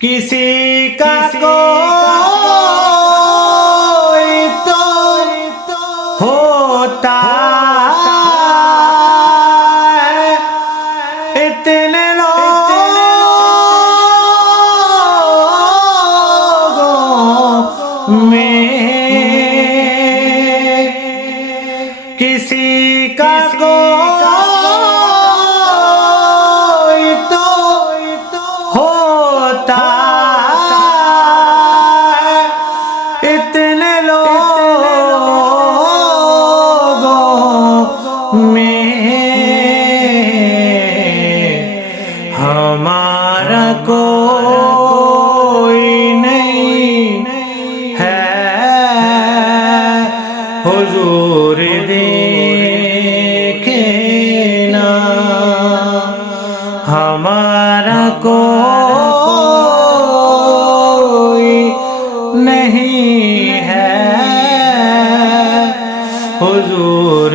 کسی کا کوئی تو ہوتا ہے، اتنے لوگوں میں کسی کا کوئی تو ہوتا ہے، اتنے لوگوں میں ہمارا کوئی نہیں ہے حضور دیکھنا، ہمارا کوئی نہیں ہے حضور